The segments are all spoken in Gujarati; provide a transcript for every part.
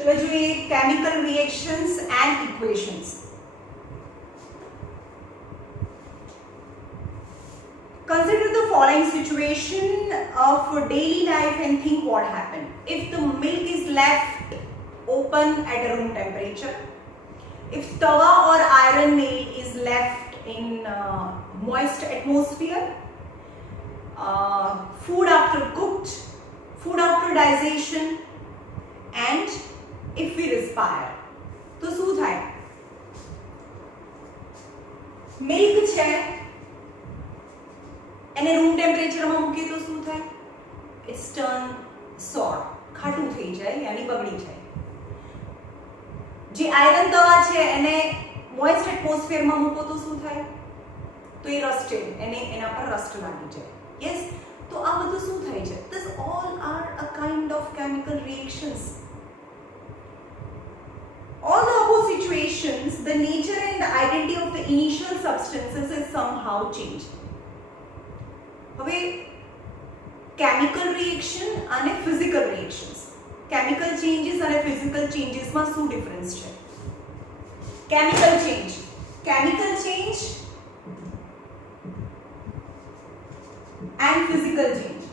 चलो જોઈએ chemical reactions and equations. Consider the following situation of daily life and think what happened. If the milk is left open at a room temperature, if tawa or iron nail is left in moist atmosphere, food after cooked, food after digestion, and if we respire, तो શું થાય? મિલ્ક છે એને રૂમ ટેમ્પરેચરમાં મૂકીએ તો શું થાય? ઇટ્સ ટર્ન સોર, ખાટું થઈ જાય યાની બગડી જાય. જે આયરન તવા છે એને મોઇસ્ટ એટમોસ્ફિયરમાં મૂકો તો શું થાય? તો એ રસ્ટેડ, એને એના પર રસ્ટ લાગી જાય. યસ, તો આ બધું શું થાય છે? This all are a kind of chemical reactions. All the above situations, the nature and the identity of the initial substances is somehow changed. હવે chemical reaction અને physical reactions, chemical changes અને physical changes માં શું difference છે? chemical change and physical change.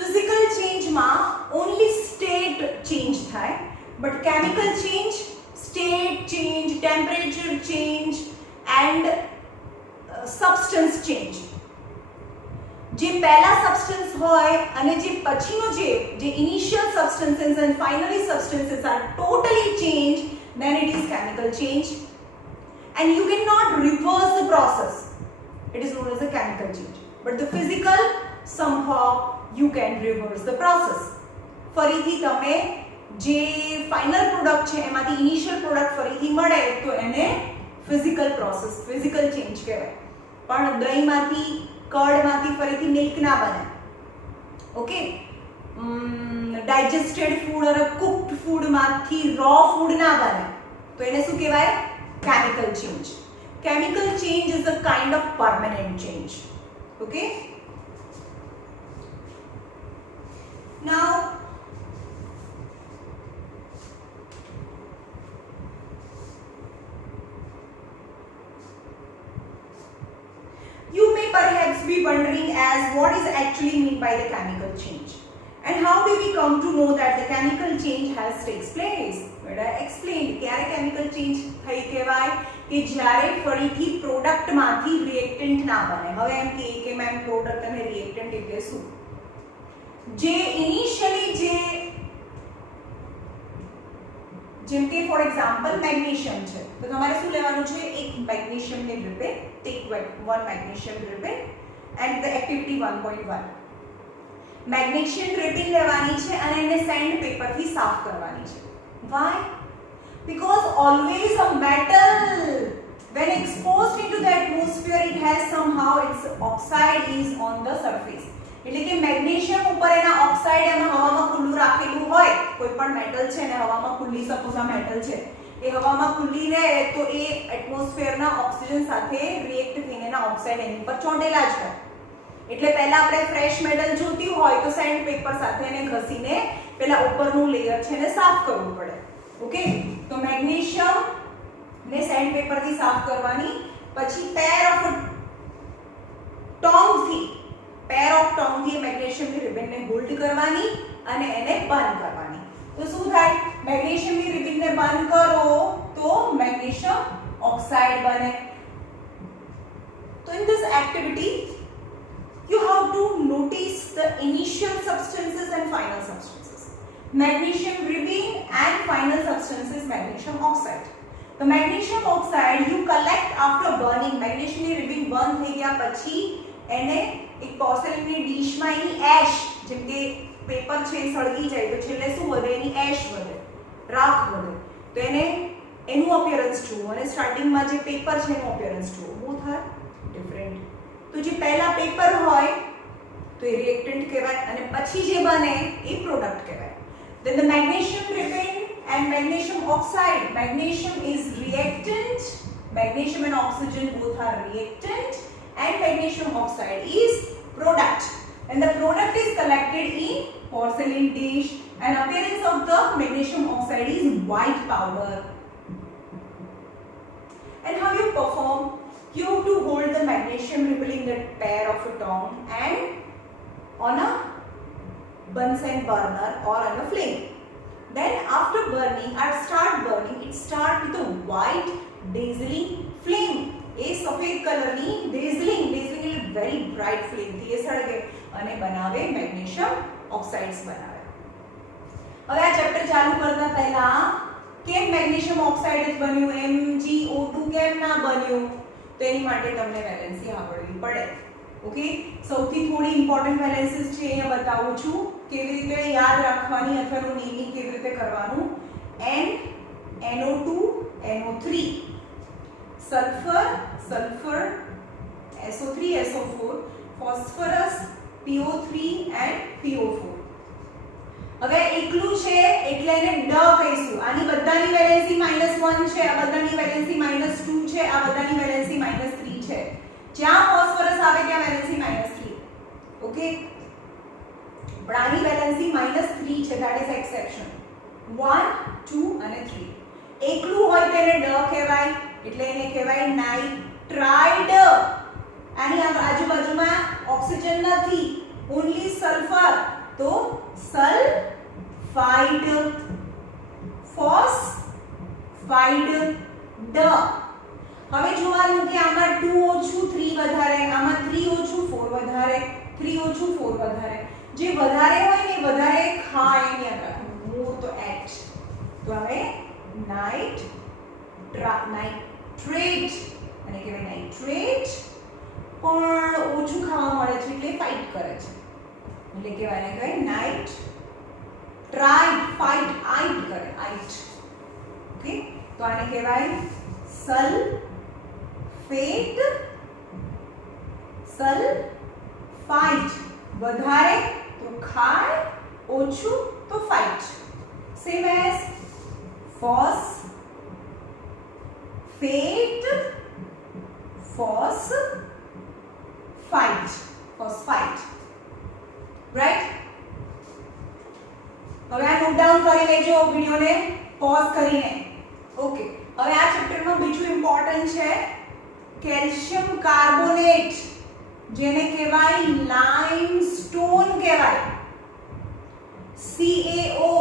Physical change માં only state change થાય, but chemical change, state change, temperature change and substance change. જે પહેલા substance હોય અને જે પછીનો જે initial substances and finally substances are totally changed, then it is chemical change, and you cannot reverse the process. It is known as a chemical change. But the physical, somehow you can reverse the process. ફરીથી તમે જે ફાઇનલ પ્રોડક્ટ છે એમાંથી ઇનિશિયલ પ્રોડક્ટ ફરીથી મળે તો એને ફિઝિકલ પ્રોસેસ, ફિઝિકલ ચેન્જ કહેવાય. પણ દહીંમાંથી, કર્ડમાંથી ફરીથી મિલ્ક ના બને. ઓકે, ડાઇજેસ્ટેડ ફૂડ અને કુક્ડ ફૂડમાંથી રો ફૂડ ના બને તો એને શું કહેવાય? Chemical change. Chemical change is a kind of permanent change. Okay? Now, you may perhaps be wondering as what is actually meant by the chemical change and how do we come to know that the chemical change has takes place. But I explained ક્યારે chemical change થઈ કહેવાય કે જ્યારે ફરીથી પ્રોડક્ટમાંથી રિએક્ટન્ટ ના બને. હવે એમ કે મેમ પ્રોડક્ટ અને રિએક્ટન્ટ એટલે શું? જે ઇનિશિયલી જેમ કે ફોર એક્ઝામ્પલ મેગ્નેશિયમ છે તો તમારે શું લેવાનું છે? એક મેગ્નેશિયમની ribbon, take one magnesium ribbon and the activity 1.1. Magnesium ribbon લેવાની છે અને એને સેન્ડ પેપરથી સાફ કરવાની છે. Why? Because always a metal when exposed into the atmosphere it has somehow its oxide is on the surface. એટલે કે મેગ્નેશિયમ ઉપર એના ઓક્સાઇડ એમ હવામાં ખુલ્લું રાખેલું હોય. કોઈ પણ મેટલ છે ને હવામાં ખુલ્લી, સપોઝ આ મેટલ છે એ હવામાં ખુલ્લી રહે તો એ એટમોસ્ફિયરના ઓક્સિજન સાથે રિએક્ટ થઈને એના ઓક્સાઇડ એની પર ચોંટેલા જ હોય. એટલે પહેલા આપણે ફ્રેશ મેટલ જોતી હોય તો સેન્ડ પેપર સાથે એને ઘસીને પેલા ઉપરનું લેયર છે એને સાફ કરવું પડે. ઓકે, તો મેગ્નેશિયમ ને સેન્ડ પેપરથી સાફ કરવાની, પછી પેર ઓફ ટોંગથી મેગ્નેશિયમની રિબનને હોલ્ડ કરવાની અને એને બંધ કરવાની. તો શું થાય? મેગ્નેશિયમની રિબનને બંધ કરો તો મેગ્નેશિયમ ઓક્સાઇડ બને. તો in this activity you have to notice the initial substances and final substances. Magnesium ribbon and final substance is magnesium oxide. The magnesium oxide you collect after burning. Magnesium ribbon burn થઈ ગયા પછી એને એક પોર્સેલેનની ડીશમાં એની એશ, જેમ કે પેપર છે સળગી જાય તો છેલ્લે શું વધે? એની એશ વધે, રાખ વધે. તો એને એનું અપિયરન્સ જુઓ અને સ્ટાર્ટિંગમાં જે પેપર છે એનું અપિયરન્સ જુઓ. Both are different. તો જે પહેલા પેપર હોય તો એ રિએક્ટન્ટ કહેવાય અને પછી જે બને એ પ્રોડક્ટ કહેવાય. Then the magnesium ribbon and magnesium oxide. Magnesium is reactant. Magnesium and oxygen both are reactant, and magnesium oxide is product. And the product is collected in porcelain dish, and appearance of the magnesium oxide is white powder. And how you perform? You have to hold the magnesium ripple in the pair of a tongue and on a Bunsen burner or on a flame. Then after burning, it start with a white dazzling flame. એ સફેદ કલરની dazzling એટલે very bright flame થી એ સળગે અને બનાવે મેગ્નેશિયમ ઓક્સાઇડ્સ બનાવે. હવે આ ચેપ્ટર ચાલુ કરતા પહેલા કેમ મેગ્નેશિયમ ઓક્સાઇડ જ બન્યું, MgO2 કેમ ના બન્યું, તો એની માટે તમને વેલેન્સી આવડવી પડે. ઓકે, સૌથી થોડી ઇમ્પોર્ટન્ટ વેલેન્સીસ છે અહીંયા બતાવું છું, કેવી રીતે યાદ રાખવાની અથવા એનું નેમિંગ કેવી રીતે કરવાનું. N NO2 NO3, sulphur sulphur SO3 SO4, phosphorus PO3 and PO4. હવે એકલું છે એટલે એને ડ કહીશું. આની બધાની વેલેન્સી -1 છે, આ બધાની વેલેન્સી -2 છે, આ બધાની વેલેન્સી -3 છે. જ્યાં ફોસ્ફરસ આવે ત્યાં વેલેન્સી -3. ઓકે, પણ આની વેલેન્સી -3 છે, ધેટ ઇઝ એક્સેપ્શન. 1 2 અને 3 એકલું હોય તો એને ડ કહેવાય, એટલે એને કહેવાય નાઇટ્રાઇડ. આની આજુબાજુમાં ઓક્સિજન નથી, ઓન્લી સલ્ફર, તો સલ્ફાઇડ. ફોસ્ફાઇડ ડ. હવે જોવાનું કે આમાં 2 ઓછું 3 વધારે, આમાં 3 ઓછું 4 વધારે, 3 ઓછું 4 વધારે. જે વધારે હોય ને વધારે ખાય એની યાદ રાખવું. મોર તો H, તો હવે નાઇટ્રેટ અને કહેવાય નાઇટ્રેટ. પણ ઓછું ખાવા મળે છે એટલે ફાઇટ કરે છે, એટલે કહેવાય નાઇટ્રાઇડ. ફાઇટ આઇટ કરે, આઇટ. ઓકે, તો આને કહેવાય સલ્ફેટ સલ્ફાઇટ. વધારે તો ખાય, ઓછું તો ફાઇટ. Same as phosphate phosphite phosphite. Right? હવે આ નોટ ડાઉન કરી લેજો વિડિયોને પોઝ કરીને. ઓકે, હવે આ ચેપ્ટરમાં બીજું ઇમ્પોર્ટન્ટ છે કેલ્શિયમ કાર્બોનેટ, જેને કહેવાય લાઇમસ્ટોન કહેવાય. CaO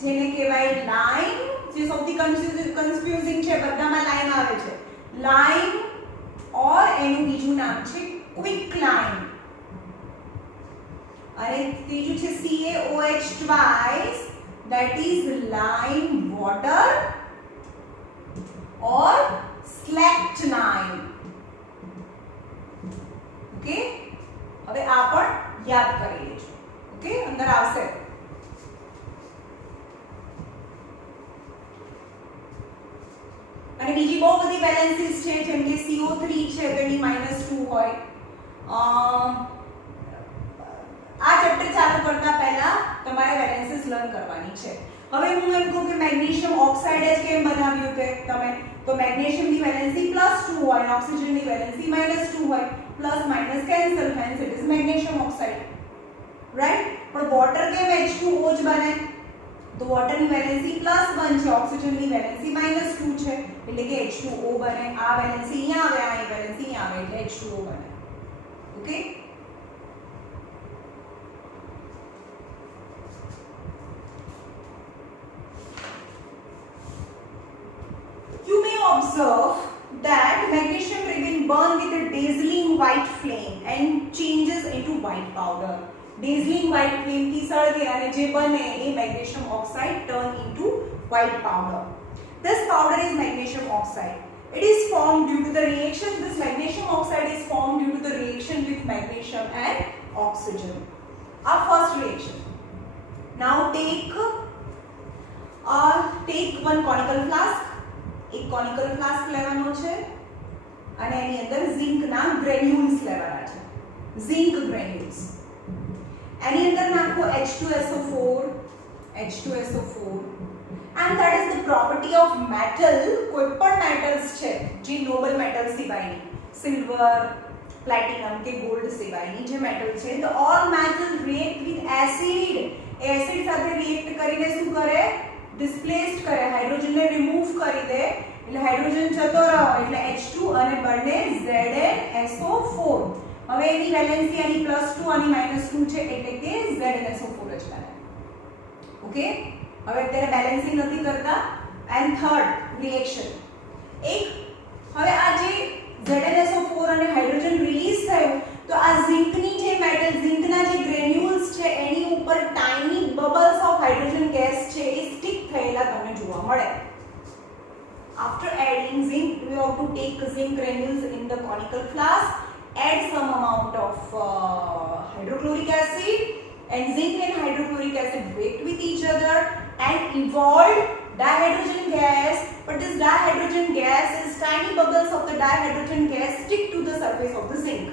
જેને કહેવાય લાઇમ, જે સૌથી કન્ફ્યુઝિંગ છે, બધામાં લાઇમ આવે છે. લાઇમ ઓર એનું બીજું નામ છે ક્વિક લાઇમ, અને ત્રીજું છે CaOH twice, that is lime water or slacked lime. Okay, હવે આ પણ યાદ કરી લેજો. ઓકે, અંદર આવશે. અને બીજી બહુ બધી બેલેન્સીસ છે, જેમ કે CO3 છે તેની -2 હોય. આ ચેપ્ટર ચાલુ કરતા પહેલા તમારે વેલેન્સીસ લર્ન કરવાની છે. હવે હું એમ કહું કે મેગ્નેશિયમ ઓક્સાઇડ જ કેમ બનાવ્યું તે તમે, તો મેગ્નેશિયમની વેલેન્સી +2 હોય અને ઓક્સિજનની વેલેન્સી -2 હોય. Plus minus cancel, hence it is magnesium oxide. Right? પણ વોટર કેમ H2O જ બને? તો વોટરની વેલેન્સી +1 છે, ઓક્સિજનની વેલેન્સી -2 છે, એટલે કે H2O બને. આ વેલેન્સી અહીંયા આવે, આ વેલેન્સી અહીંયા આવે, એટલે H2O બને. Okay, you may observe that magnesium ribbon burn with a dazzling white flame and changes into white powder. Dazzling white flame થી સળગે અને જે બને એ magnesium oxide turn into white powder. This powder is magnesium oxide. It is formed due to the reaction. This magnesium oxide is formed due to the reaction with magnesium and oxygen. Our first reaction. Now take one conical flask. એક કોનિકલ ફ્લાસ્ક લેવાનો છે અને એની અંદર ઝિંકના ગ્રેન્યુલ્સ લેવાના છે, ઝિંક ગ્રેન્યુલ્સ. એની અંદર નાખો H2SO4 and that is the property of metal. કોઈ પણ મેટલ્સ છે જે નોબલ મેટલ સિવાયની, સિલ્વર, પ્લેટિનમ કે ગોલ્ડ સિવાયની જે મેટલ છે, the all metal react with acid acid સાથે રિએક્ટ કરીને શું કરે, ડિસ્પ્લેસ્ડ કરે, હાઇડ્રોજનને રિમૂવ કરી દે, એટલે હાઇડ્રોજન જતો રહ્યો એટલે H2 અને બંને ZnSO4. હવે એની વેલેન્સી આની +2 અને -2 છે એટલે કે ZnSO4 જ બને. ઓકે, હવે અત્યારે બેલેન્સિંગ નથી કરતા. એન્ડ થર્ડ રિએક્શન, એક હવે આ જે ZnSO4 અને હાઇડ્રોજન રિલીઝ થયું તો આ ઝિંકની જે મેટલ ઝિંકના જે ગ્રેન્યુલ્સ છે એની ઉપર tiny bubbles of hydrogen gas છે એ સ્ટિક થયેલા તમને જોવા મળે. After adding zinc, we have to take zinc granules in the conical flask, add some amount of hydrochloric acid, and zinc and hydrochloric acid react with each other and evolve dihydrogen gas. But this dihydrogen gas is tiny bubbles of the dihydrogen gas stick to the surface of the zinc.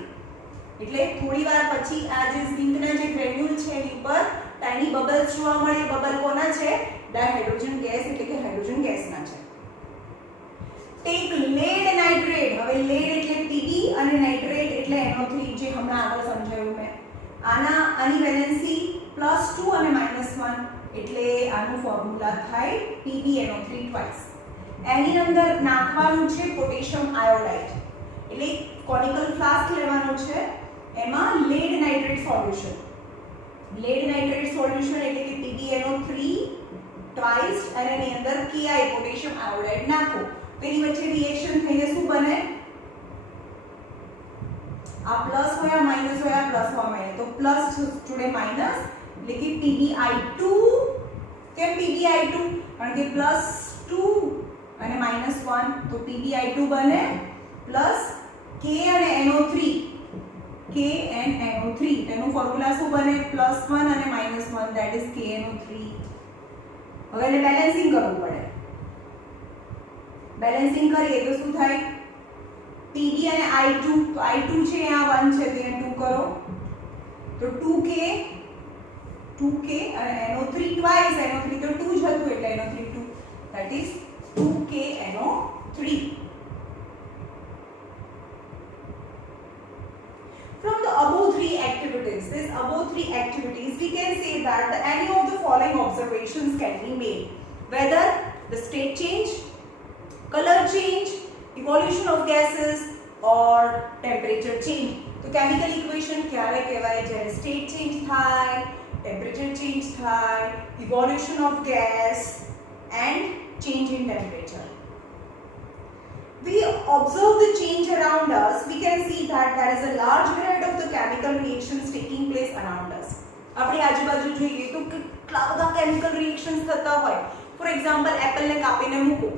એટલે થોડી વાર પછી આ જે ઝિંકના જે ગ્રેન્યુલ છે એની ઉપર ટાઇની બબલ્સ જોવા મળે. બબલ કોના છે? ડાયહાઇડ્રોજન ગેસ એટલે કે હાઇડ્રોજન ગેસના છે. Take lead nitrate. હવે લેડ એટલે Pb અને નાઇટ્રેટ એટલે NO3 જે હમણાં આગળ સમજાયું મેં. આની વેલેન્સી +2 અને -1 એટલે આનું ફોર્મ્યુલા થાય PbNO3 ટ્વાઇસ. એની અંદર નાખવાનું છે પોટેશિયમ આયોડાઇડ. એટલે કોનિકલ ફ્લાસ્ક લેવાનું છે, એમાં lead nitrate solution. Lead nitrate solution એટલે કે PbNO3 ટ્વાઇસ અને એની અંદર Ki પોટેશિયમ આયોડાઇડ નાખો. તેની વચ્ચે રિએક્શન થઈને શું બને? આ પ્લસ હોય માઈનસ હોય પ્લસ હોય માઈનસ, તો પ્લસ જોડે માઈનસ એટલે કે PbI2. કેમ PbI2? કારણ કે +2 અને -1 તો PbI2 બને પ્લસ K અને NO3. KnNO3 તેનું ફોર્મ્યુલા શું બને? +1 અને -1 that is KNO3. હવે એને બેલેન્સિંગ કરવું પડે. બેલેન્સિંગ કરીએ તો શું થાય? Pb અને I2, તો I2 છે અહીંયા 1 છે તો અહીંયા 2 કરો તો 2k અને NO3 ટ્વાઇસ. NO3 તો 2 જ હતું એટલે NO3 2 that is 2KNO3. From the above three activities, we can say that any of the following observations can be made. Whether the state change, color change, evolution of gases or temperature change. तो chemical equation ક્યારે કહેવાય? જ્યારે state change થાય, temperature change થાય, evolution of gas and change in temperature. We observe the change around us, we can see that there is a large variety of the chemical reactions taking place around us. આપણી આજુબાજુ જોઈએ તો કેટલા બધા chemical reactions થતા હોય. For example, apple ને કાપીને મૂકો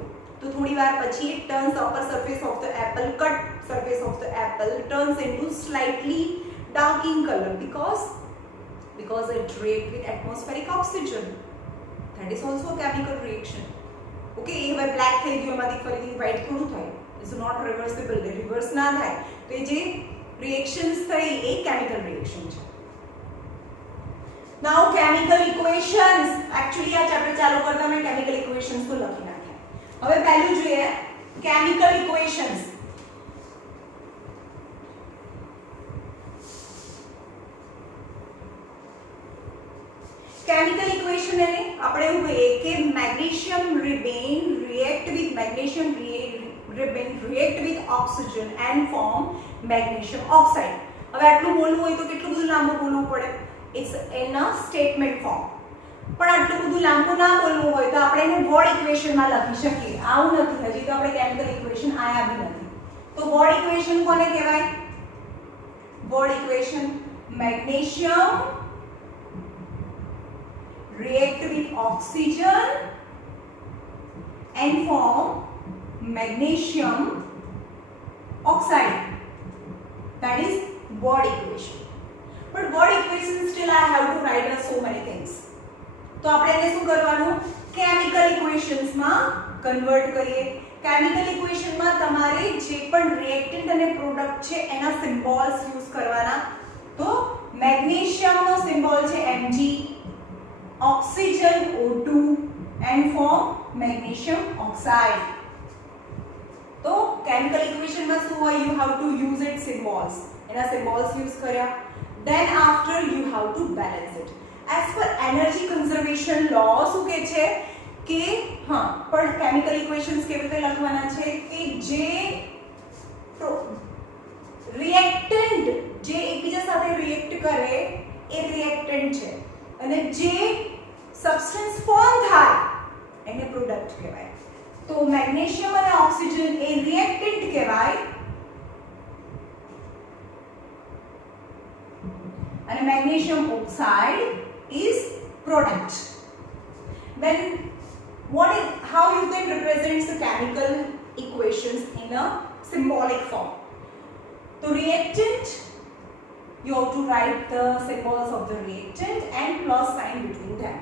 તો થોડી વાર પછી it turns upper surface of the apple, cut surface of the apple turns into slightly dark in color because it reacts with atmospheric oxygen. That is also a chemical reaction. Okay, હવે બ્લેક થઈ ગયું એમાંથી ફરીથી વ્હાઇટ થોડું થાય. It's not reversible. રિવર્સ ના થાય. તો એ જે રિએક્શન્સ થઈ એ કેમિકલ રિએક્શન છે. Now chemical equations. Actually આ ચેપ્ટર ચાલુ કરતા મેં chemical equations તો લખી નાખ્યા. હવે પહેલું જોઈએ chemical equations. chemical equation એટલે આપણે એવું કહીએ કે magnesium ribbon react with oxygen and form magnesium oxide. હવે આટલું બોલવું હોય તો કેટલું બધું લાંબુ બોલવું પડે? It's in a statement form. પણ આટલું બધું લાંબુ ના બોલવું હોય તો આપણે એને વોર્ડ ઇક્વેશનમાં લખી શકીએ. આવું નથી, હજી તો આપણે કેમિકલ ઇક્વેશન આયા બી નથી. તો વોર્ડ ઇક્વેશન કોને કહેવાય? Ward equation magnesium react with oxygen and form magnesium oxide. That is word equation. But word equation still I have to write so many things. તો આપણે એને શું કરવાનું? chemical equations માં કન્વર્ટ કરીએ. chemical equation માં તમારે જે પણ reactant અને product છે એના symbols યુઝ કરવાના. તો magnesium નો symbol છે Mg, oxygen O2 and form magnesium oxide. तो chemical equation માં શું હોય? You have to use its symbols. એના symbols use કર્યા. Then after you have to balance it. As per energy conservation law શું કહે છે કે હા પણ કેમિકલ ઇક્વેશન્સ કેવી રીતે લખવાના છે કે જે રિએક્ટન્ટ જે એકબીજા સાથે રિએક્ટ કરે એ રિએક્ટન્ટ છે અને જે સબસ્ટન્સ ફોર્મ થાય એને પ્રોડક્ટ કહેવાય. તો મેગ્નેશિયમ અને ઓક્સિજન એ રિએક્ટન્ટ કહેવાય અને magnesium oxide is product. Then how you can represent the chemical equations in a symbolic form? So reactant, you have to write the symbols of the reactant and plus sign between them.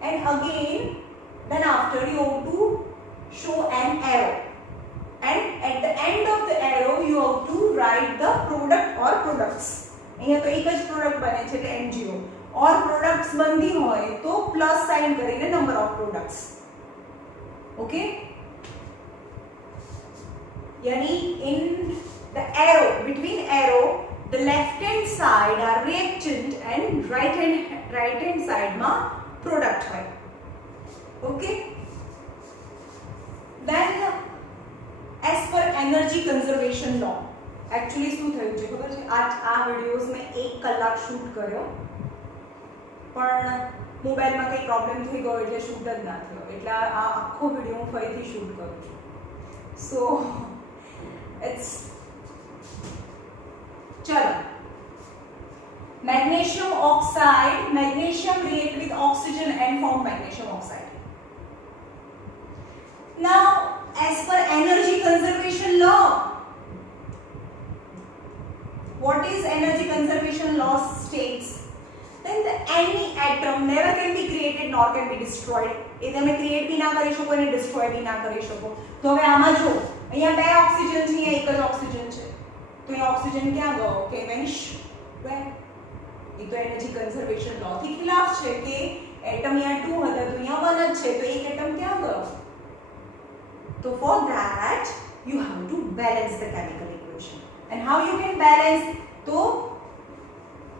And again, then after you have to show an arrow. And at the end of the arrow, you have to write the product or products. અહીંયા તો એક જ પ્રોડક્ટ બને છે એટલે NGO. और प्रोडक्ट्स बनती होय तो प्लस साइन करीने नंबर ऑफ प्रोडक्ट्स. ओके, यानी in the arrow between arrow the left hand side are reactant and right hand side में प्रोडक्ट होय. Okay, then as per energy conservation law actually શું થયું છે ખબર છે આ વિડિયોઝ મેં 1 કલાક શૂટ કર્યો પણ મોબાઈલમાં કંઈ પ્રોબ્લેમ થઈ ગયો એટલે શૂટ જ ના થયો એટલે આ આખો વિડિયો હું ફરીથી શૂટ કરું છું. સો ઇટ્સ ચલો magnesium oxide magnesium react with oxygen and form magnesium oxide. Now as per energy conservation law, what is energy conservation law states then any atom never can be created nor can be destroyed. એ તમે ક્રિએટ બી ના કરી શકો અને ડિસ્ટ્રોય બી ના કરી શકો. તો હવે આમાં જો અહીંયા બે ઓક્સિજન છે અહીંયા એક જ ઓક્સિજન છે તો અહીંયા ઓક્સિજન ક્યાં ગયો કે વેનિશ વેર. એ તો એનર્જી કન્ઝર્વેશન લો થી ખિલાફ છે કે એટમ અહીંયા 2 હતા તો અહીંયા 1 જ છે તો એક એટમ ક્યાં ગયો. તો for that you have to balance the chemical equation. And how you can balance? તો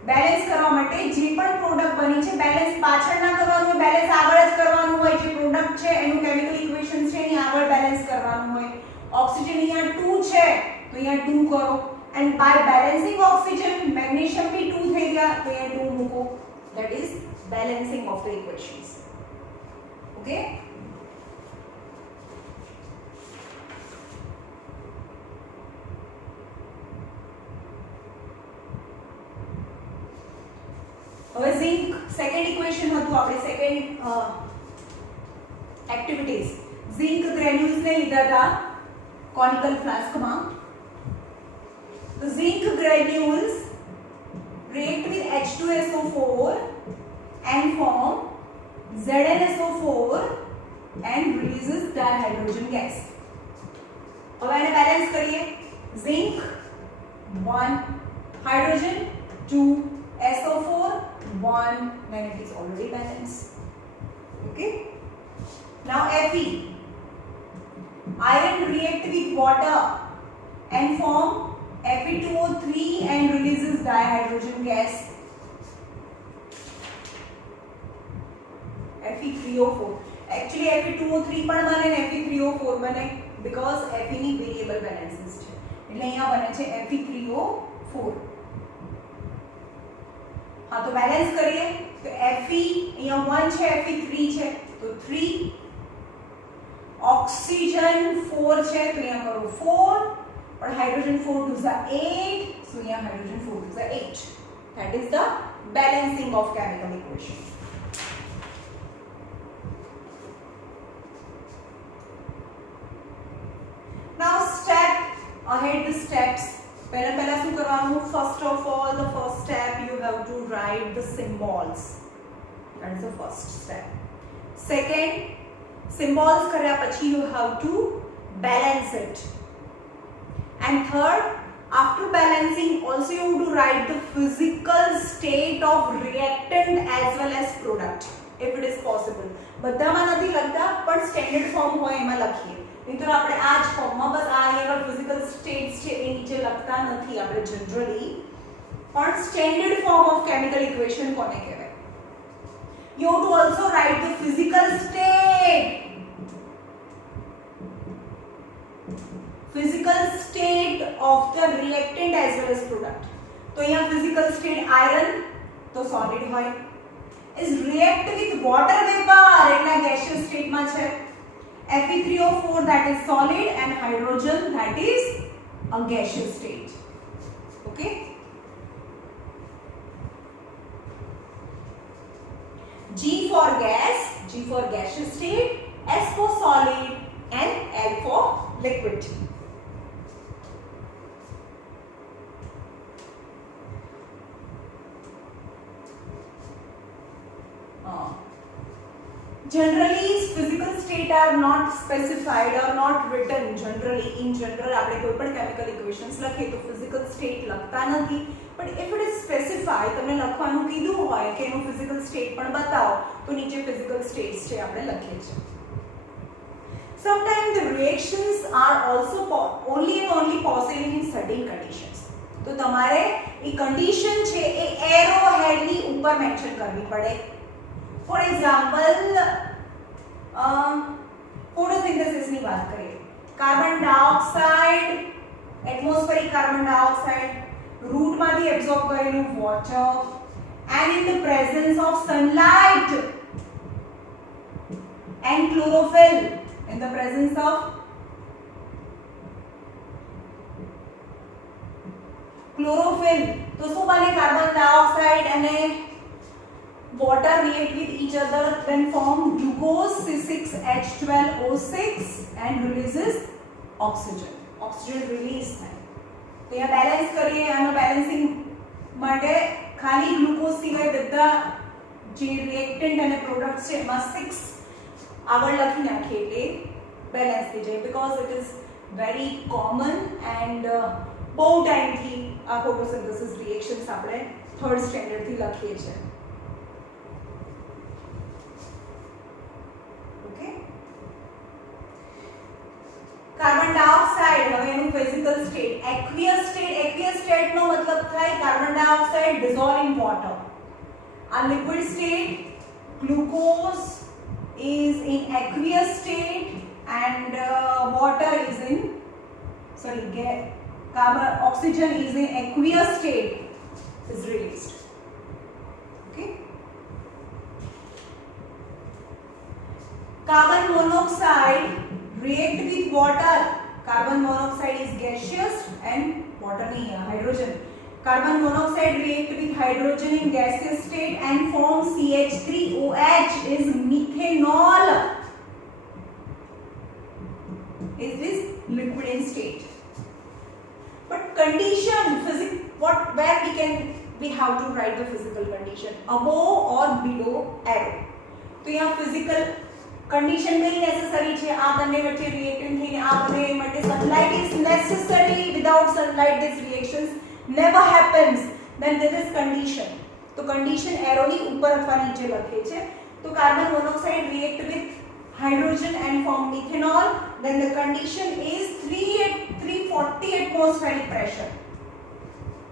બેલેન્સ કરવા માટે જે પણ પ્રોડક્ટ બની છે બેલેન્સ પાછળ ના કરવાનું હોય બેલેન્સ આગળ જ કરવાનું હોય. જે પ્રોડક્ટ છે એનું કેમિકલ ઇક્વેશન છે એની આગળ બેલેન્સ કરવાનું હોય. ઓક્સિજન અહીંયા 2 છે તો અહીંયા 2 કરો and by balancing oxygen magnesium भी 2 થઈ ગયા તો અહીંયા 2 મૂકો. That is balancing of the equations. Okay, હવે ઝિંક સેકન્ડ ઇક્વેશન હતું આપણે સેકન્ડ એક્ટિવિટીઝ. ઝિંક ગ્રેન્યુલ્સ ને લીધા હતા કોનિકલ ફ્લાસ્ક માં. તો zinc granules react with H2SO4 and form ZnSO4 and releases dihydrogen gas. હવે આને બેલેન્સ કરીએ. Zinc 1 hydrogen 2 SO4 1 then it is already balanced. Okay, now Fe. Iron react with water and form Fe2O3 and releases dihydrogen gas. Fe3O4. Actually Fe2O3 પણ બને ને Fe3O4 બને because Fe ની વેરિએબલ બેલેન્સીસ છે એટલે અહીંયા બને છે Fe3O4. हाँ तो बैलेंस करिए तो Fe यहाँ 1 છે Fe3 છે तो 3 ऑक्सीजन 4 છે तो यहाँ करो 4 और हाइड्रोजन 4 to the 8 so यहाँ hydrogen 4 to the 8. that is the balancing of chemical equation. now step ahead the steps. पहला શું કરવાનું? first of all the first step you have to write the symbols. that is the first step. second, symbols કર્યા પછી you have to balance it. and third, after balancing also you have to write the physical state of reactant as well as product if it is possible. બધામાં નથી લખતા પણ સ્ટેન્ડર્ડ ફોર્મ હોય એમાં લખીએ. મિત્રો આપણે આ જ ફોર્મમાં બસ આ અહીંયા ફિઝિકલ સ્ટેટ્સ છે એ નીચે લખતા નથી આપણે જનરલી. પણ standard form of chemical equation કોને કહેવાય? You have to also write the physical state. Physical state of the reactant as well as product. तो यहाँ physical state iron तो solid હોય. Is react with water vapor એટલે gaseous state માં છે. Fe3O4 that is solid and hydrogen that is a gaseous state. Okay. G for gas, G for gaseous state, S for solid and L for liquid. Generally physical state are not specified or not written. Generally in general આપણે કોઈ પણ chemical equations લખીએ તો physical state લખતા નથી, but if it is specified તમને લખવાનું કીધું હોય કે એનું physical state પણ બતાવો તો નીચે physical states છે આપણે લખીએ છીએ. Sometimes the reactions are also only and only possible in certain conditions. તો તમારે એ condition છે એ arrow head ની ઉપર મેન્શન કરવી પડે. For example, photosynthesis ની વાત કરીએ. Carbon dioxide, atmospheric carbon dioxide root માંથી એબ્સોર્બ કરેલું water and in the presence of sunlight and chlorophyll, in the presence of chlorophyll તો શું બને? કાર્બન ડાયોક્સાઇડ અને water react with each other, then form glucose C6H12O6 and releases oxygen. Oxygen release થાય. તો અહીંયા બેલેન્સ કરીએ. આનો બેલેન્સિંગ માટે ખાલી ગ્લુકોઝ સિવાય બધા જે રિએક્ટન્ટ અને પ્રોડક્ટ્સ છે એમાં 6 આગળ લખી નાખીએ એટલે બેલેન્સ થઈ જાય. because it is very common and બહુ ટાઈમથી આ ફોટોસિન્થેસિસ રિએક્શન્સ આપણે 3rd સ્ટેન્ડર્ડ થી લખીએ છીએ. કાર્બન ડાયોક્સાઇડ હવે એનું ફિઝિકલ સ્ટેટ એક્વિયસ સ્ટેટ નો મતલબ થાય carbon dioxide dissolve in water. A liquid state, glucose is in aqueous state and water is in oxygen is in aqueous state is released. Okay. Carbon monoxide react with water. Carbon monoxide is gaseous and water nahi hai, hydrogen. Carbon monoxide react with hydrogen in gaseous state and form CH3OH is methanol. Is this liquid in state? But condition where we have to write the physical condition above or below arrow. तो यहाँ physical condition very necessary છે. આ બંને વચ્ચે reaction થઈને આ બંને માટે sunlight is necessary. Without sunlight these reactions never happens. Then this is condition. તો condition arrow ની ઉપર અથવા નીચે લખે છે. તો carbon monoxide react with hydrogen and form methanol. Then the condition is 340 atmospheric pressure.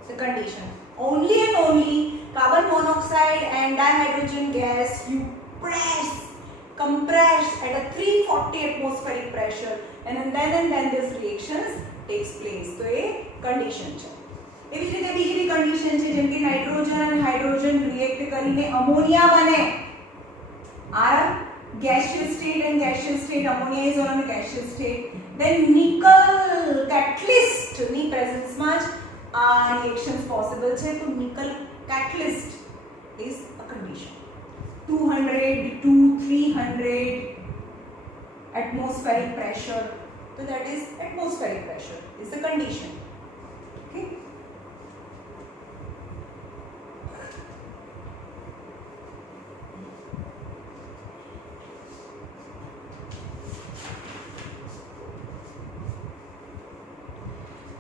The condition only and only carbon monoxide and dihydrogen gas you compress at a 340 atmospheric pressure and then this reactions takes place. तो ये condition છે. એવી જ રીતે બીજી condition છે જેમ કે નાઇટ્રોજન અને હાઇડ્રોજન રિએક્ટ કરીને અમોનિયા બને. આ gaseous state and gaseous state, ammonia is on a gaseous state. Then nickel catalyst ની presence માં જ આ reactions possible છે. તો nickel catalyst is a condition. 200 to 300 atmospheric pressure. So that is atmospheric pressure is the condition. Okay.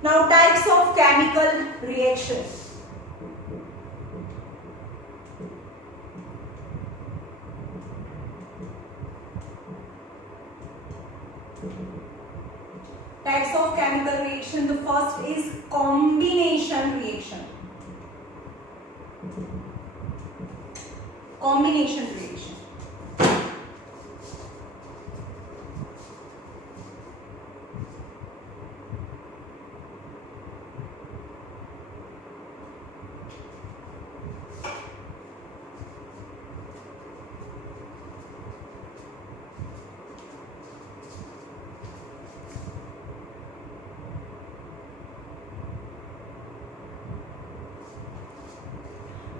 Now types of chemical reactions. Types of chemical reaction. The first is combination reaction. Combination reaction.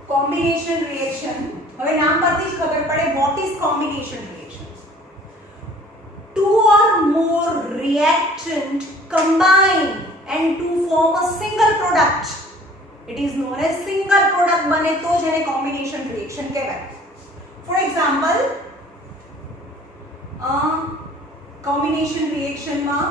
Combination reaction. હવે નામ પરથી જ ખબર પડે what is combination reaction. Two or more reactant combine and to form a single product. It is known as single product બને તો જ એને combination reaction કહેવાય. For example, combination reaction માં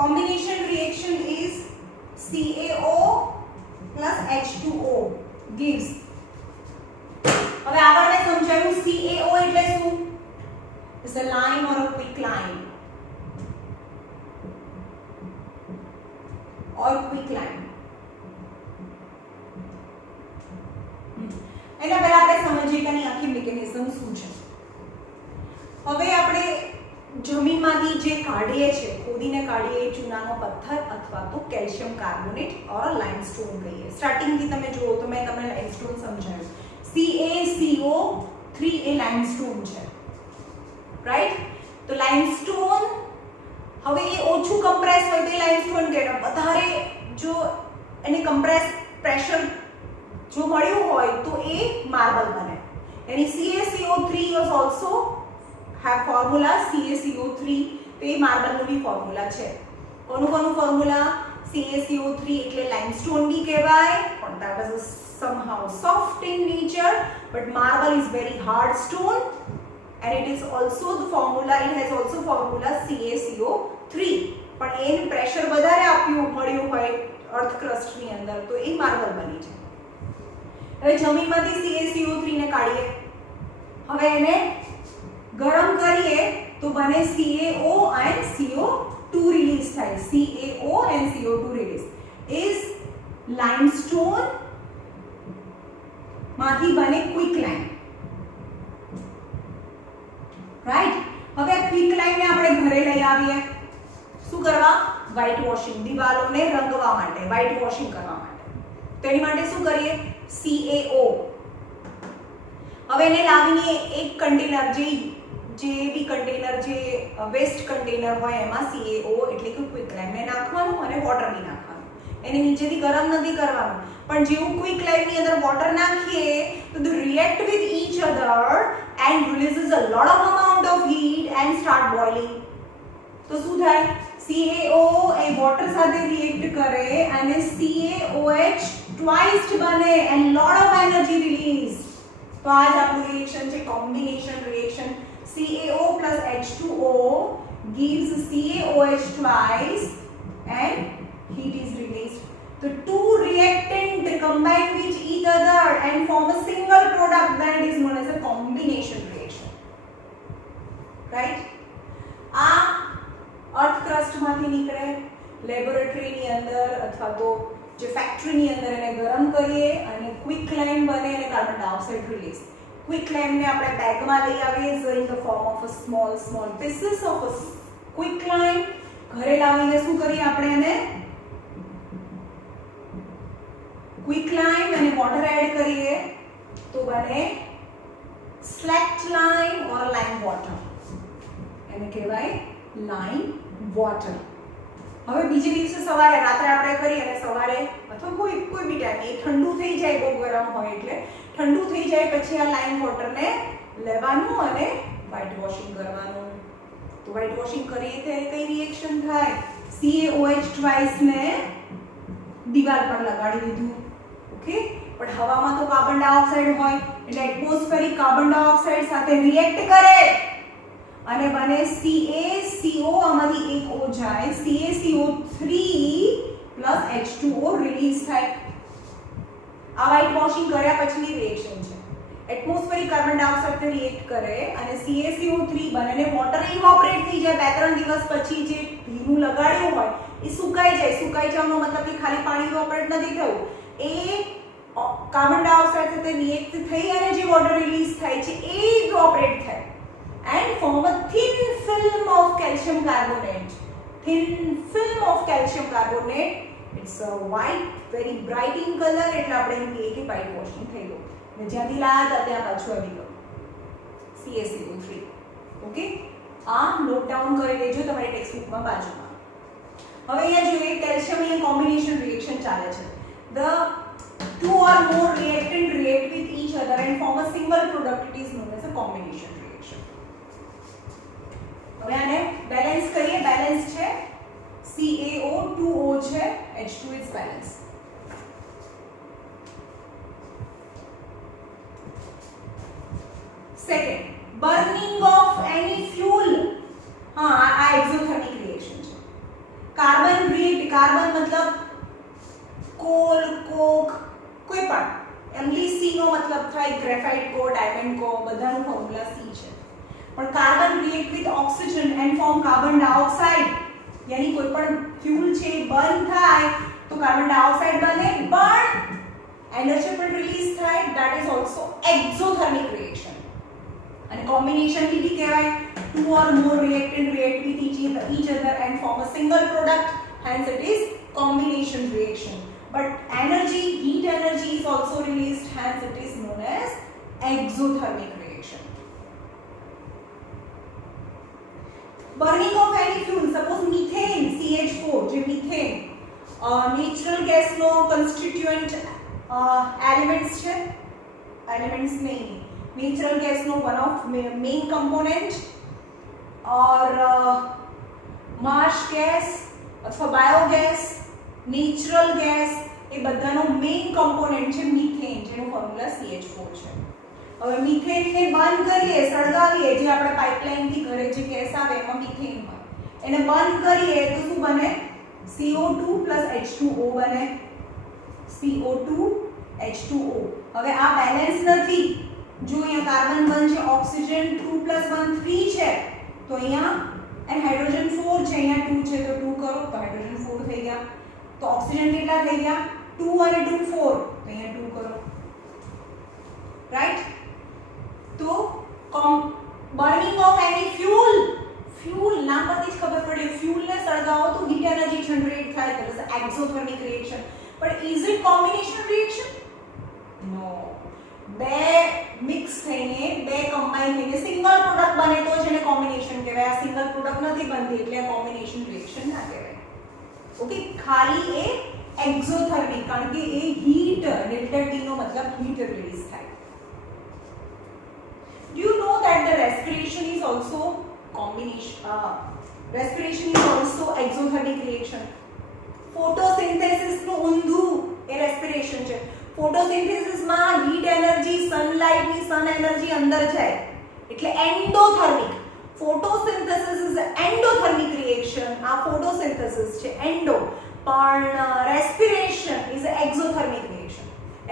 combination reaction is CaO plus H2O gives. હવે આગળ મેં સમજાવ્યું CaO એટલે શું? It's a line or a quick line or quick line. એના પહેલા આપણે સમજીએ કે આની આખી મિકેનિઝમ શું છે. હવે આપણે જમીનમાંથી જે કાઢીએ છે, ખોદીને કાઢીએ ચૂનાનો પથ્થર અથવા તો કેલ્શિયમ કાર્બોનેટ ઓર લાઇમસ્ટોન કહીએ. સ્ટાર્ટિંગથી તમે જુઓ તો મેં તમને લાઇમસ્ટોન સમજાવ્યું. CaCO3 એ લાઇમસ્ટોન છે, રાઈટ? તો લાઇમસ્ટોન હવે એ ઓછું કમ્પ્રેસ હોય તો લાઇમસ્ટોન કહેવાય. વધારે જો એને કમ્પ્રેસ પ્રેશર જો મળ્યું હોય તો એ માર્બલ બને. એની CaCO3 was also have formula CaCO3. તો એ માર્બલનું બી ફોર્મ્યુલા છે. કોનું ફોર્મ્યુલા? CaCO3 એટલે લાઇમસ્ટોન બી કહેવાય, પણ that was somehow soft in nature, but marble is very hard stone and it is also the formula, it has also formula CaCO3. પણ એને પ્રેશર વધારે મળ્યું હોય અર્થ ક્રસ્ટની અંદર તો એ માર્બલ બની જાય. હવે જમીનમાંથી CaCO3 ને કાઢીએ, હવે એને ગરમ કરીએ તો બને CaO and CO2 રિલીઝ થાય. CaO and CO2 release is limestone માંથી બને ક્વિક લાઇન, રાઈટ? હવે આ ક્વિક લાઇનને આપણે ઘરે લઈ આવીએ શું કરવા? વ્હાઇટ વોશિંગ, દિવાલોને રંગવા માટે, વ્હાઇટ વોશિંગ કરવા માટે. તો એની માટે શું કરીએ? CaO. હવે એને લાવીને એક કન્ટેનર જે બી કન્ટેનર જે વેસ્ટ કન્ટેનર હોય એમાં CaO એટલે કે ક્વિક લાઇમને નાખવાનું અને વોટર બી નાખવાનું. એને નીચેથી ગરમ નથી કરવાનું, પણ જેવું ક્વિક લાઇનની અંદર વોટર નાખીએ તો they react with each other and releases a lot of amount of heat and start boiling. તો શું થાય? CaO એ વોટર સાથે રિએક્ટ કરે અને CaOH twice બને and lot of energy release. તો આ જ આપણું રિએક્શન છે combination reaction. CaO plus H2O gives CaOH twice and heat is released. The two reactant combine with each other and form a single product that is known as a combination reaction. Right? આ અર્થ ક્રસ્ટમાંથી નીકળે, લેબોરેટરીની અંદર અથવા તો જે ફેક્ટરીની અંદર એને ગરમ કરીએ અને ક્વિક લાઇન બને અને કાર્બન ડાયોક્સાઇડ રિલીઝ. ક્વિક લાઇનને આપણે બેગમાં લઈ આવીએ in the form of a small pieces of a quick line. ઘરે લાવીને શું કરીએ આપણે? એને ક્વિક લાઇન અને વોટર એડ કરીએ તો બને સ્લેક્ટ લાઇન ઓર લાઇમ વોટર. એને કહેવાય લાઇમ વોટર. હવે બીજે દિવસે સવારે રાત્રે આપણે કરીએ અને સવારે અથવા કોઈ બી ટાઈમે એ ઠંડુ થઈ જાય, બહુ ગરમ હોય એટલે ઠંડુ થઈ જાય પછી આ લાઇમ વોટરને લેવાનું અને વ્હાઇટ વોશિંગ કરવાનું. તો વ્હાઇટ વોશિંગ કરીએ ત્યારે કઈ રિએક્શન થાય? CaOH twice ને દિવાલ પર લગાડી દીધું, ઓકે? પણ હવામાં તો કાર્બન ડાયોક્સાઇડ હોય એટલે એટમોસ્ફેરિક કાર્બન ડાયોક્સાઇડ સાથે રિએક્ટ કરે અને બને CaCO, આમાંથી એક O જાય, CaCO3 plus H2O રિલીઝ થાય. આ વ્હાઇટ વોશિંગ કર્યા પછીની રિએક્શન છે. એટમોસ્ફેરિક કાર્બન ડાયોક્સાઇડ ને રિએક્ટ કરે અને CaCO3 બને અને વોટર ઇવોપરેટ થઈ જાય. 2-3 દિવસ પછી જે ભીનું લગાડ્યું હોય એ સુકાઈ જાય. સુકાઈ જવાનો મતલબ કે ખાલી પાણી ઇવોપરેટ નથી થયું, એ કાર્બન ડાયોક્સાઇડ સાથે રિએક્ટ થઈ અને જે વોટર રિલીઝ થાય છે એ ઇવોપરેટ થાય and form a thin film of calcium carbonate. Thin film of calcium carbonate. It's a white, very bright in color. એટલે આપણે એમ કહીએ કે white washing થઈ ગયું. જ્યાંથી લાયા હતા ત્યાં પાછું આવી ગયું. CaCO3. ઓકે, આ નોટ ડાઉન કરી લેજો તમારી ટેક્સ્ટ બુકમાં બાજુમાં. હવે અહીંયા જોઈએ કેલ્શિયમ અહીંયા કોમ્બિનેશન રિએક્શન ચાલે છે. The two or more reactant react with each other and form a single product. It is known as a combination reaction. હવે આને બેલેન્સ કરીએ. બેલેન્સ છે CaO2O છે, H2 is balance. Second, burning of any fuel. हाँ, આ exothermic reaction છે. કાર્બન react, કાર્બન મતલબ કોલ, કોક, કોઈ પણ. ઓનલી C નો મતલબ થાય ગ્રેફાઇટ કો, ડાયમંડ કો, બધાનું ફોર્મ્યુલા C છે. પણ carbon react with oxygen and form carbon dioxide. यानी कोई पण फ्यूल છે બર્ન થાય તો કાર્બન ડાયોક્સાઇડ બને, પણ એનર્જી પણ રિલીઝ થાય. That is also exothermic reaction. અને કોમ્બિનેશન બી કહેવાય. two or more reactant react with each other and form a single product, hence it is combination reaction. But energy, heat energy is also released, hence it is known as exothermic reaction. Burning of any fuel, suppose methane, CH4, જે methane natural gas નો constituent elements છે, elements નહીં, natural gas નો one of main component, or marsh gas અથવા બાયોગેસ, નેચરલ ગેસ, એ બધાનો મેઇન કમ્પોનન્ટ છે મિથેન, જેનું ફોર્મ્યુલા CH4 છે. હવે મિથેનને બર્ન કરીએ, સળગાવીએ, જે આપણે પાઇપલાઇન થી ઘરે જે ગેસ આવે એમાં મિથેન હોય, એને બર્ન કરીએ તો શું બને? CO2 H2O બને. CO2 H2O. હવે આ બેલેન્સ નથી. જો અહીંયા કાર્બન 1 છે, ઓક્સિજન 2 + 1 3 છે, તો અહીંયા અને હાઇડ્રોજન 4 છે, અહીંયા 2 છે, તો 2 કરો તો હાઇડ્રોજન 4 થઈ ગયા. તો ઓક્સિજન કેટલા થઈ ગયા? 2 અને 2 4, તો અહીંયા 2 કરો. રાઈટ? તો burning of any fuel, fuel નામ પરથી જ ખબર પડે, ફ્યુલ ને સળગાવો તો હીટ એનર્જી જનરેટ થાય, that is exothermic reaction. But is it combination reaction? No. બે મિક્સ થઈને, બે કમ્બાઈન થઈને સિંગલ પ્રોડક્ટ બને તો જ એને કોમ્બિનેશન કહેવાય. આ સિંગલ પ્રોડક્ટ નથી બનતી એટલે આ કોમ્બિનેશન રિએક્શન ના કહેવાય. ઓકે, ખાલી એ એક્ઝોથર્મિક, કારણ કે એ હીટ, ડેલ્ટા ટી નો મતલબ હીટ રિલીઝ થાય. Do you know that the respiration is also combination? Respiration is also exothermic reaction. Photosynthesis નું ઊંધું એ respiration છે. photosynthesis માં heat energy, sunlight ની sun energy અંદર જાય એટલે endothermic. photosynthesis is an endothermic reaction. આ photosynthesis છે endo, પણ respiration is an exothermic reaction.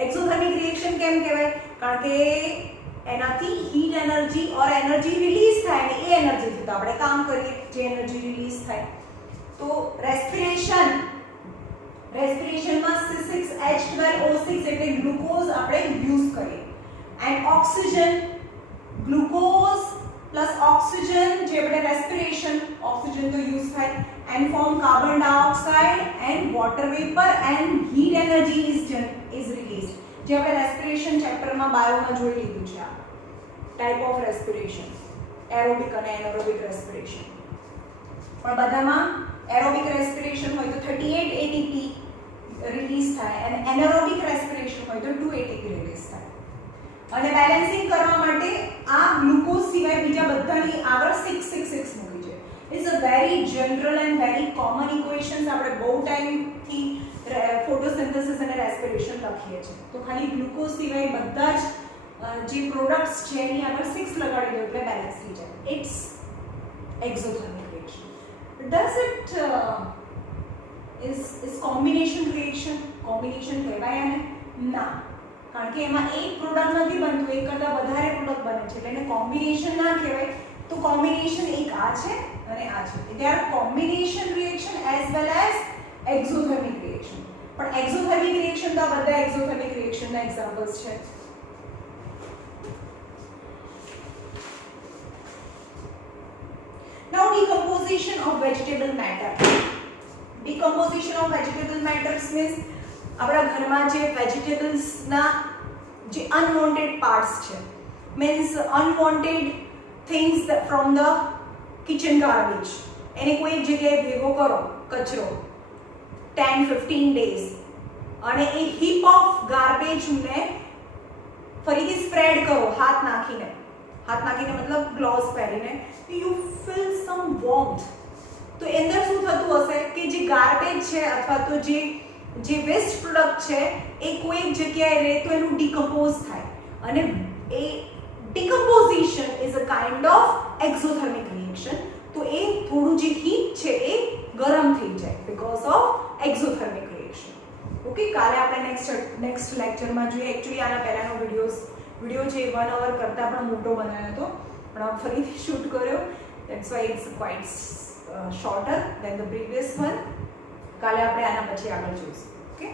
exothermic reaction કેમ કહેવાય? કારણ કે એનાથી હીટ એનર્જી ઓર એનર્જી રિલીઝ થાય, ને એ એનર્જીથી તો આપણે કામ કરીએ, જે એનર્જી રિલીઝ થાય. તો રેસ્પિરેશનમાં C6H12O6 એટલે ગ્લુકોઝ આપણે યુઝ કરીએ, and oxygen, glucose plus oxygen, જે આપણે રેસ્પિરેશન, ઓક્સિજન તો યુઝ થાય, and form carbon dioxide and water vapour and heat energy is released. જે આપણે રેસ્પિરેશન ચેપ્ટરમાં બાયોમાં જોઈ લીધું છે. આ ટાઈપ ઓફ રેસ્પિરેશન, એરોબિક અને એનએરોબિક રેસ્પિરેશન. પણ બધામાં એરોબિક રેસ્પિરેશન હોય તો 38 ATP રિલીઝ થાય, અને એનએરોબિક રેસ્પિરેશન હોય તો 2 ATP રિલીઝ થાય. અને બેલેન્સિંગ કરવા માટે આ ગ્લુકોઝ સિવાય બીજા બધાની આગળ 666 મૂકી છે. It's a very general and very common equations. આપણે બહુ ટાઈમથી ફોટોસિન્થેસિસ અને રેસ્પિરેશન લખીએ છીએ, તો ખાલી ગ્લુકોઝ સિવાય બધા જ જે પ્રોડક્ટ્સ છે એની આગળ 6 લગાડી દો એટલે બેલેન્સ થઈ જાય. It's exothermic reaction. Does it is combination reaction? Combination કહેવાય આને? ના, કારણ કે એમાં એક પ્રોડક્ટ નથી બનતું, એક કરતાં વધારે પ્રોડક્ટ બને છે એટલે એને કોમ્બિનેશન ના કહેવાય. તો કોમ્બિનેશન એક આ છે અને આ છે. They are combination reaction as well as exothermic reaction. પણ exothermic reaction તો બધા exothermic reaction ના એક્ઝામ્પલ્સ છે. Now decomposition of vegetable matter. Decomposition of vegetable matters means આપણા ઘરમાં જે વેજીટેબલ્સ ના જે અનવોન્ટેડ પાર્ટ્સ છે, means unwanted things from the kitchen garbage. એને કોઈ એક જગ્યાએ ભેગો કરો કચરો 10-15 days અને એ હીપ ઓફ ગાર્બેજને ફરીથી સ્પ્રેડ કરો હાથ નાખીને મતલબ ગ્લોવ્સ પહેરીને, યુ ફીલ સમ વોર્મથ. તો અંદર શું થતું હશે કે જે ગાર્બેજ છે અથવા તો જે વેસ્ટ પ્રોડક્ટ છે એ કોઈ એક જગ્યાએ રહે તો એનું ડિકમ્પોઝ થાય અને એ decomposition is a kind of exothermic reaction. તો એ થોડું જે હીટ છે એ ગરમ થઈ જાય because of exothermic reaction. Okay, કાલે આપણે નેક્સ્ટ લેક્ચરમાં જોઈએ. એકચ્યુઅલી આના પહેલાનો વિડીયો છે 1 hour કરતાં પણ મોટો બનાવ્યો હતો પણ ફરીથી શૂટ કર્યો. That's why it's quite shorter than the previous one. કાલે આપણે આના પછી આગળ જોઈશું. ઓકે.